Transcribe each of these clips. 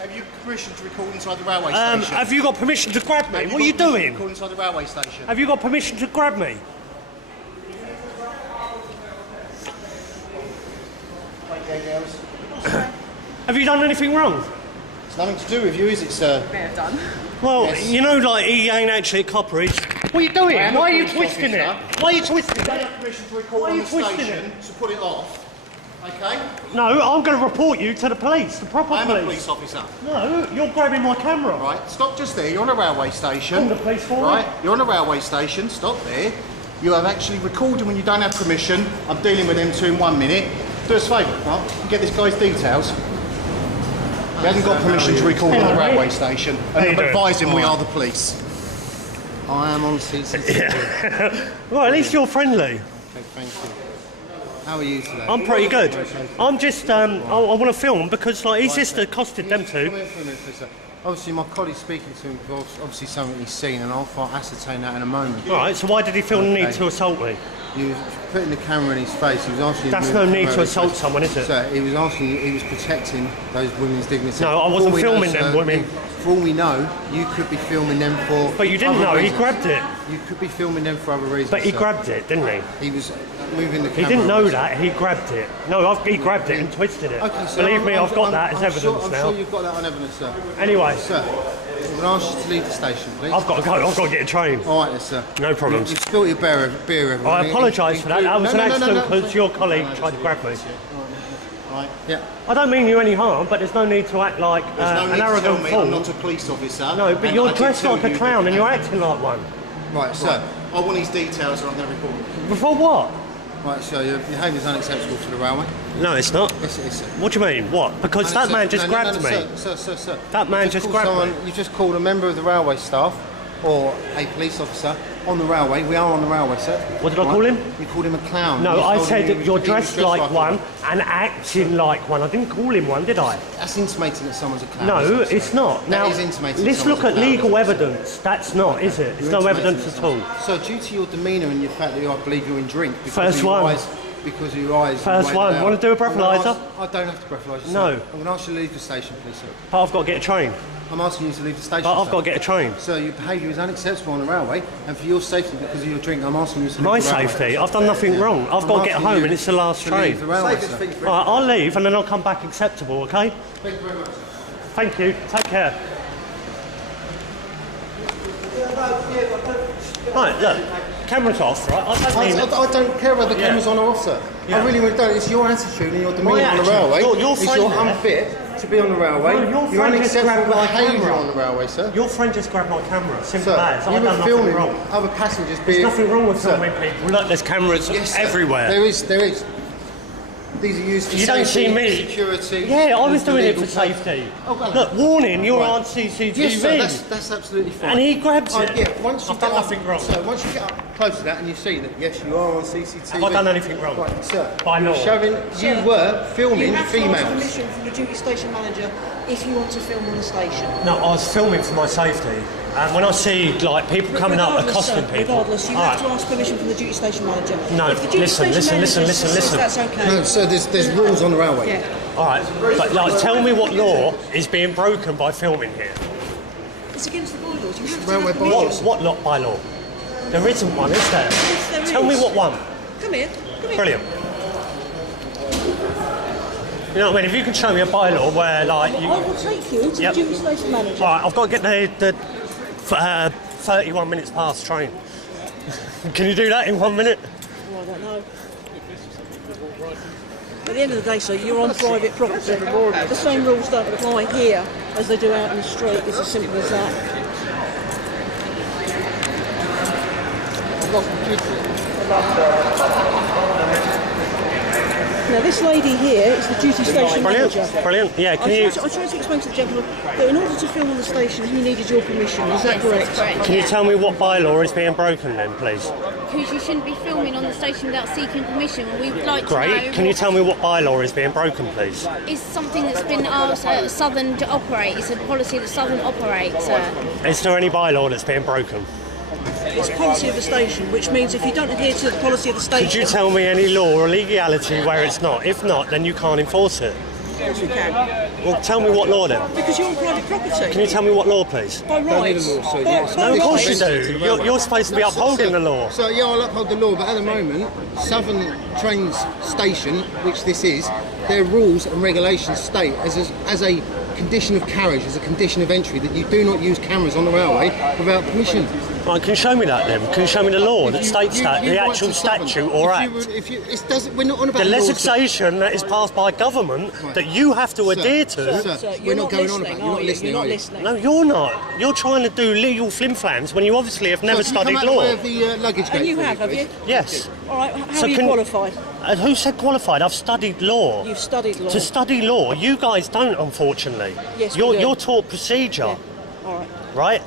Have you permission to record inside the railway station? Have you got permission to grab me? What are you doing? Record inside the railway station. Have you got permission to grab me? Okay, girls. Have you done anything wrong? It's nothing to do with you, is it, sir? May have done. Well, Yes. you know, like, he ain't actually a copper. What are you doing? Why are you twisting it? Why are you twisting You don't it? have permission to record Why are on you the twisting station to put it off. Okay? No, I'm going to report you to the police, the proper I'm police. a police officer. No, you're grabbing my camera. Right, stop just there. You're on a railway station. Call the police for me. Right, you're on a railway station. Stop there. You have actually recorded when you don't have permission. I'm dealing with them two in 1 minute. Do us a favour, Mark. Get this guy's details. He hasn't got permission to record on the railway station. And I'm advising we are the police. I am on CCTV. Yeah. Well, at least you're friendly. Okay, thank you. How are you today? I'm pretty good. I'm just, I want to film because, like, he's just accosted them Come two. here for a minute, please, sir. Obviously, my colleague's speaking to him because obviously something he's seen, and I'll ascertain that in a moment. All right, so why did he feel the need to assault me? He was putting the camera in his face. He was asking you. That's no need to assault someone, is it? Sir, he was asking you. He was protecting those women's dignity. No, I wasn't filming them women. For all we know, you could be filming them for. But you didn't other know. He reasons. grabbed it. You could be filming them for other reasons. But he sir. grabbed it, didn't he? He was moving the camera. He didn't know away. that. He grabbed it. No, he grabbed it and twisted it. Okay, sir. Believe me, I've got that as evidence I'm now. sure you've got that on evidence, sir. Anyway, Sir, I'm going to ask you to leave the station, please. I've got to go. I've got to get a train. All right, then, sir. No problems. You've spilled your beer everywhere. I apologise for that. That was an accident No. because your colleague tried to grab me. Right, yeah. I don't mean you any harm, but there's no need to act like There's no need an to tell arrogant me fool. I'm not a police officer. No, but and you're I did dressed tell like a you clown that- and you're acting like one. Right, sir. I want his details and I'm going to report him. Before what? Right, sir, your behaviour is unacceptable to the railway. No, it's not. Yes, it is, sir. What do you mean? What? Because that man just grabbed me. Sir. That man just grabbed me. You just called a member of the railway staff or a police officer on the railway. We are on the railway, sir. What did I call him? You called him a clown. No, You I told said him he that was- you're he was dressed like one and acting like one. I didn't call him one, did I? That's intimating that someone's a clown. No, isn't it, sir? it's not. That Now, is intimating let's someone's look a at clown, legal isn't it, sir? evidence. That's not, is it? It's You're no intimating evidence that at all. So, due to your demeanour and your fact that I believe you're in drink, because First of your one. eyes, because of your eyes. First one. Want to do a breathalyser? I don't have to breathalyser. Sir. No. I'm going to ask you to leave the station, please, sir. But I've got to get a train. I'm asking you to leave the station. But I've sir. got to get a train. So your behaviour is unacceptable on the railway, and for your safety, because of your drink, I'm asking you to leave My the railway. safety? I've done nothing wrong. I've got to get asking home you and it's the last to train. leave the railway, sir. All right, I'll leave and then I'll come back acceptable, okay? Thank you very much, sir. Thank you. Take care. Right, look, camera's off, right? I don't care whether the camera's on or off, sir. Yeah. I really don't. It's your attitude and your demeanour on the attitude? railway. Your It's friend you're there. unfit to be on the railway. No, your You're friend just unacceptable grabbed my behaviour camera. on the railway, sir. Your friend just grabbed my camera. Simple Sir, as. you I've were done nothing filming wrong. other passengers There's being... nothing wrong with Sir, filming people. Look, there's cameras yes, sir. everywhere. There is. These are used for You don't safety, see me. security. Yeah, I was and doing it legal for safety. Oh, well, Look, warning, you're right. on CCTV. Yes, sir, that's absolutely fine. And he grabs it. Yeah, once you I've done get up- nothing wrong. So once you get up close to that and you see that, yes, you are on CCTV. Have I done anything wrong? Right, sir. By law. Showing you were filming You have to ask females. permission from the duty station manager if you want to film on the station. No, I was filming for my safety. And when I see like people coming up Regardless, accosting sir, people. Regardless, you All have right. to ask permission from the duty station manager. No, if the duty listen, station listen, manager listen, says listen. That's okay. No, sir, there's rules on the railway. Yeah. All right, but like, tell me what law is being broken by filming here. It's against the bylaws. You have to Railway have permission. bylaws. What law by law? There isn't one, is there? Yes, there Tell me is. what one. Come here. Come here. Brilliant. You know what I mean? If you can show me a bylaw where like you. I will take you to Yep. the duty station manager. All right, I've got to get the 31 minutes past train. Can you do that in 1 minute? Oh, I don't know. At the end of the day, sir, you're on private property. The same rules don't apply here as they do out in the street. It's as simple as that. Now, this lady here is the duty station Brilliant, manager. brilliant. Yeah, can you I tried to explain to the gentleman that in order to film on the station, he needed your permission. Is that correct? can you tell me what bylaw is being broken then, please? Because you shouldn't be filming on the station without seeking permission. We would like to Great. know Can you tell me what bylaw is being broken, please? is something that's been asked Southern to operate. It's a policy that Southern operates. Is there any bylaw that's being broken? It's policy of the station, which means if you don't adhere to the policy of the station... Could you tell me any law or legality where it's not? If not, then you can't enforce it. Of course we can. Well, tell me what law then. Because you're on private property. Can you tell me what law, please? By rights. No, of course you do. You're supposed to be upholding the law. So yeah, I'll uphold the law, but at the moment, Southern Trains Station, which this is, their rules and regulations state as a condition of carriage, as a condition of entry, that you do not use cameras on the railway without permission. Right, can you show me that then? Can you show me the law that states that, the actual statute or act? We're not on about The laws, legislation that is passed by government that you have to adhere to. Sir, we're you're not going on about. You're not listening. You're are not you? listening. No, you're not. You're trying to do legal flimflams when you obviously have never So can studied you come out law. of the luggage gate And you for me, have you? please? Yes. All right, how So are you can- qualified? Who said qualified? I've studied law. You've studied law. To study law, you guys don't, unfortunately. Yes, we do. You're taught procedure, Yeah. All right. right?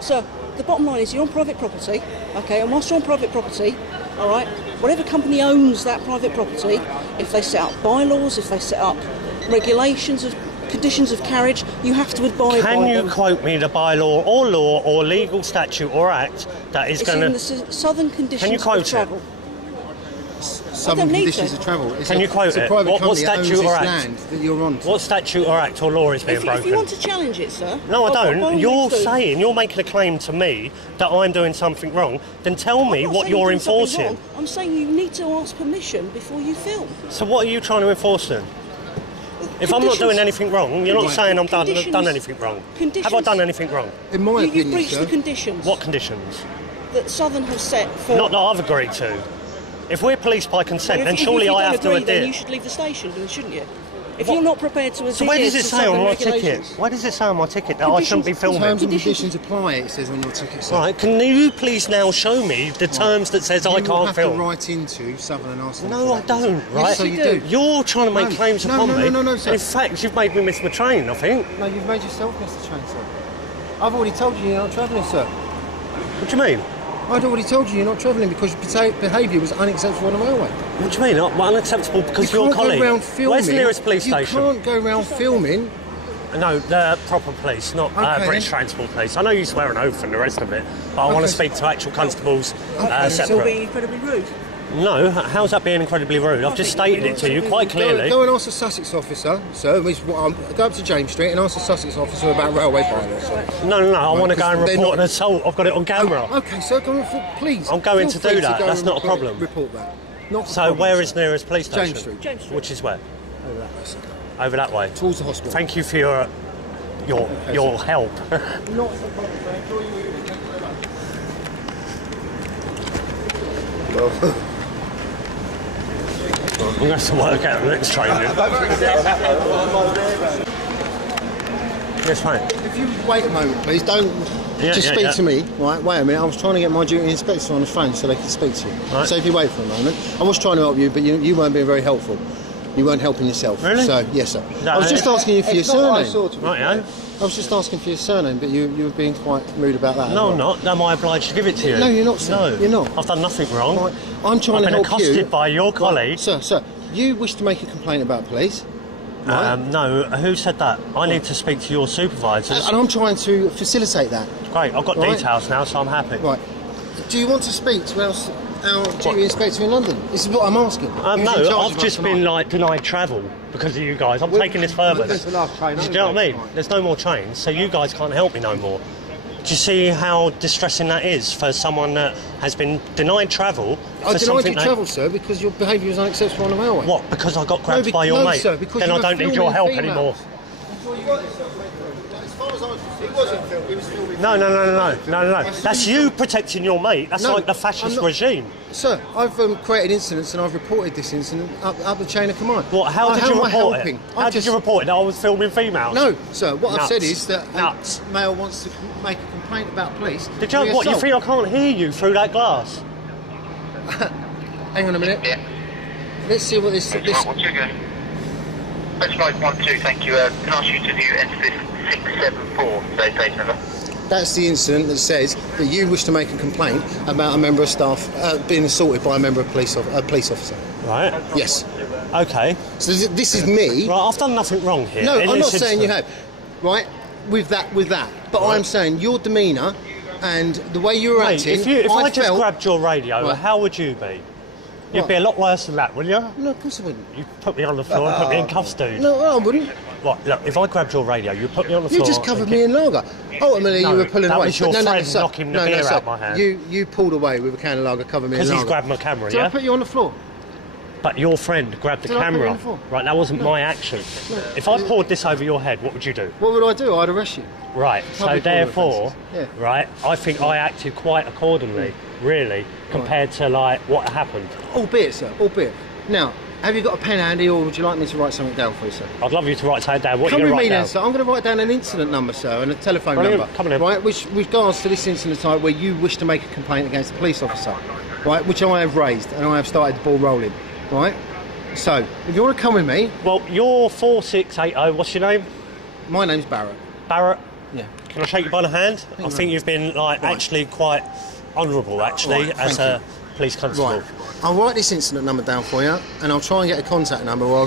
So, the bottom line is you're on private property, okay, and whilst you're on private property, all right, whatever company owns that private property, if they set up bylaws, if they set up regulations of conditions of carriage, you have to abide by Can you them. quote me the bylaw or law or legal statute or act that is It's going in to... the Southern Conditions quote of it? Travel. Southern need conditions to. of travel. Can you quote it's a it? private What company that owns statute this or act? land that you're on. What statute or act or law is being If broken? you want to challenge it, sir. No, I by all don't. means You're do. saying, you're making a claim to me that I'm doing something wrong. Then tell me I'm not what saying you're doing something enforcing. wrong. I'm saying you need to ask permission before you film. So what are you trying to enforce then? If I'm not Conditions- doing anything wrong, you're not saying I've done Conditions- anything wrong. Have I conditions- done anything wrong? In my You've opinion, breached sir, the conditions What conditions? that Southern have set for... Not that I've agreed to. If we're policed by consent, If- then if surely you I don't have to agree, then adhere. you should leave the station, then shouldn't you? If What- you're not prepared to adhere So where does it to say on Southern my ticket? regulations... Where does it say on my ticket that I shouldn't be Conditions- filming? terms and Conditions- conditions apply, it says on your ticket, sir. Right, can you please now show me the terms that says I You will can't have film? to write into Southern and ask them No, for I that. don't, right? Yes, so you do. You're trying to make No, claims no, upon no, me. no, sir. In fact, you've made me miss my train, I think. No, you've made yourself miss the train, sir. I've already told you you're not travelling, sir. What do you mean? I'd already told you you're not travelling because your behaviour was unacceptable on the railway. What do you mean? Unacceptable because You your can't colleague. go round filming. Where's the nearest police station? You can't go round filming. No, the proper police, not Okay, British then. Transport Police. I know you swear an oath and the rest of it, but I want to Okay. speak to actual constables Still separate. being incredibly rude. No, how's that being incredibly rude? I've just stated it to you quite clearly. Go and ask the Sussex officer, sir. Go up to James Street and ask the Sussex officer about railway bylaws. No, I want to go and because they're report an not- assault. I've got it on camera. Okay, sir, go and please. I'm going feel to free do that. go That's and not a problem. Report that. Not a So problem, where sir. is the nearest police station? James Street. James Street. Which is where? Over that way, sir. Over that way. Towards the hospital. Thank you for your help. Not a problem, sir. Enjoy your evening. Thank you very much. Well, I'm going to have to work out the next train. Yes, mate. if you wait a moment, please, don't just speak to me. Right, wait a minute. I was trying to get my duty inspector on the phone so they could speak to you. Right. So if you wait for a moment, I was trying to help you, but you weren't being very helpful. You weren't helping yourself. Really? So yes, sir. No, I was just asking you for your surname. Right, yeah. I was just asking for your surname, but you were being quite rude about that. No, as I'm well. not. Am I obliged to give it to you? No, you're not, sir. No, You're not. I've done nothing wrong. Right, I'm trying I've to been help you. accosted by your colleague. Sir, you wish to make a complaint about police. Right? No, who said that? I need to speak to your supervisors. And I'm trying to facilitate that. Great, I've got Right. details now, so I'm happy. Right. Do you want to speak to our duty inspector in London? This is what I'm asking. Who's in No, charge I've of us just tonight? been denied travel because of you guys. I'm taking this further. This is the last train Do you know what I mean? There's no more trains, so you guys can't help me no more. Do you see how distressing that is for someone that has been denied travel for I denied something you that... travel, sir, because your behaviour was unacceptable on the railway. What, because I got grabbed by your no, mate? sir, because then you I were don't need filming your help females. anymore. As far as I was, he wasn't filming. He was filming. No. That's you protecting your mate. That's No, like the I'm fascist not- regime. Sir, I've created incidents and I've reported this incident up the chain of command. What? How did you am I report helping? it? How did you report it? That I was filming females? No, sir. What I've said Nuts. is that Nuts. a male wants to make a complaint about police. Did you? for What? You assault. think I can't hear you through that glass? Hang on a minute. Yeah. Let's see what this. Right, one, two, go. Specialised 1, 2, thank you. Can I ask you to view entity 674, today's page number? That's the incident that says that you wish to make a complaint about a member of staff being assaulted by a member of a police officer. Right. Yes. Okay. So this is me. Right. I've done nothing wrong here. No, in I'm not this saying you instance. have. Right. With that. But I'm saying your demeanour and the way you were Mate, acting. if I just felt, grabbed your radio, Right. how would you be? You'd be a lot worse than that, wouldn't you? No, of course I wouldn't. You'd put me on the floor and put me in cuffs, dude. No, I wouldn't. What? Look, if I grabbed your radio, you'd put me on the floor. You just covered me in lager. Ultimately, you were pulling that away. was your But friend sir. knocking the beer sir. out my hand. You pulled away with a can of lager, covered me in lager. Because he's grabbed my camera, Did yeah? I put you on the floor? But your friend grabbed the Did I put you camera. on the floor? Right, that wasn't my action. If I poured this over your head, what would you do? What would I do? I'd arrest you. Right, so Public order therefore, offences. Yeah. right, I think I acted quite accordingly, really, compared to like what happened. Albeit, sir, albeit. Now, have you got a pen handy, or would you like me to write something down for you, sir? I'd love you to write something down. What are Come you with going to me write then, down? sir. I'm going to write down an incident number, sir, and a telephone Brilliant. number. Come on in. Right, which regards to this incident type where you wish to make a complaint against a police officer, right, which I have raised, and I have started the ball rolling, right? So, if you want to come with me, Well, you're 4680, what's your name? my name's Barrett. Barrett? Yeah. Can I shake you by the hand? I think you've been like actually quite honourable actually Right, as thank a police constable. Right. I'll write this incident number down for you, and I'll try and get a contact number. Or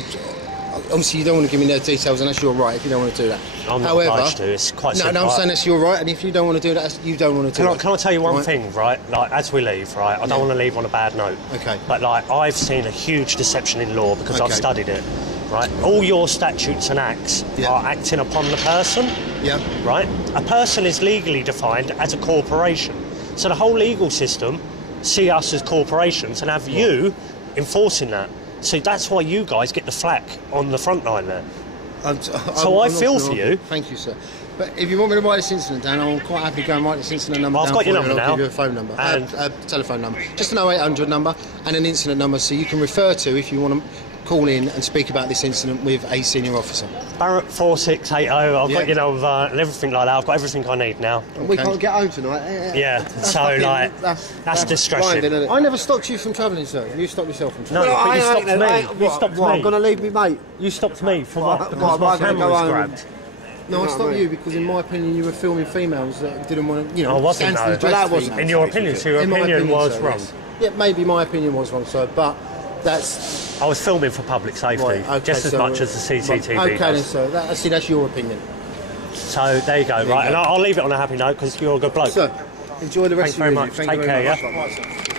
obviously, you don't want to give me their details, and that's your right if you don't want to do that. I'm not obliged to. It's quite simple. No, I'm saying that's your right, and if you don't want to do that, you don't want to do that. Can I tell you one Right. thing, right? Like, as we leave, right? I don't want to leave on a bad note. Okay. But like, I've seen a huge deception in law because I've Okay. studied it. Right? All your statutes and acts Yeah. are acting upon the person. Yeah. Right? A person is legally defined as a corporation. So the whole legal system see us as corporations and have you enforcing that. So that's why you guys get the flack on the front line there. I I feel for you. Thank you, sir. But if you want me to write this incident down, I'm quite happy to go and write this incident number Well, down I've got for your you, number and I'll now. give you a phone number, And- a telephone number. Just an 0800 number and an incident number so you can refer to if you want to call in and speak about this incident with a senior officer. Barrett 4680, I've Yeah. got your number and everything like that. I've got everything I need now. We can't get home tonight. Yeah, so fucking- like, that's that's distressing. blinding, isn't it? I never stopped you from travelling, sir. You stopped yourself from No, travelling. but you stopped me. You stopped I'm me. going to leave me, mate. You stopped me for what? Right, Because right, my I'm gonna camera go was home grabbed. No, I what I stopped mean? you because, in my opinion, you were filming females that didn't want to, I wasn't, scantily though. dressed That females. wasn't. In your opinion, so your In my opinion was sir, wrong. yes. Yeah, maybe my opinion was wrong, sir, but that's... I was filming for public safety, Right, okay, just as so- much as the CCTV Okay then, does. sir. That's your opinion. So there you go, right? And I'll leave it on a happy note because you're a good bloke. Sir, enjoy the rest Thanks of very your much. visit. Thank Take you very care, much. yeah? Right, sir.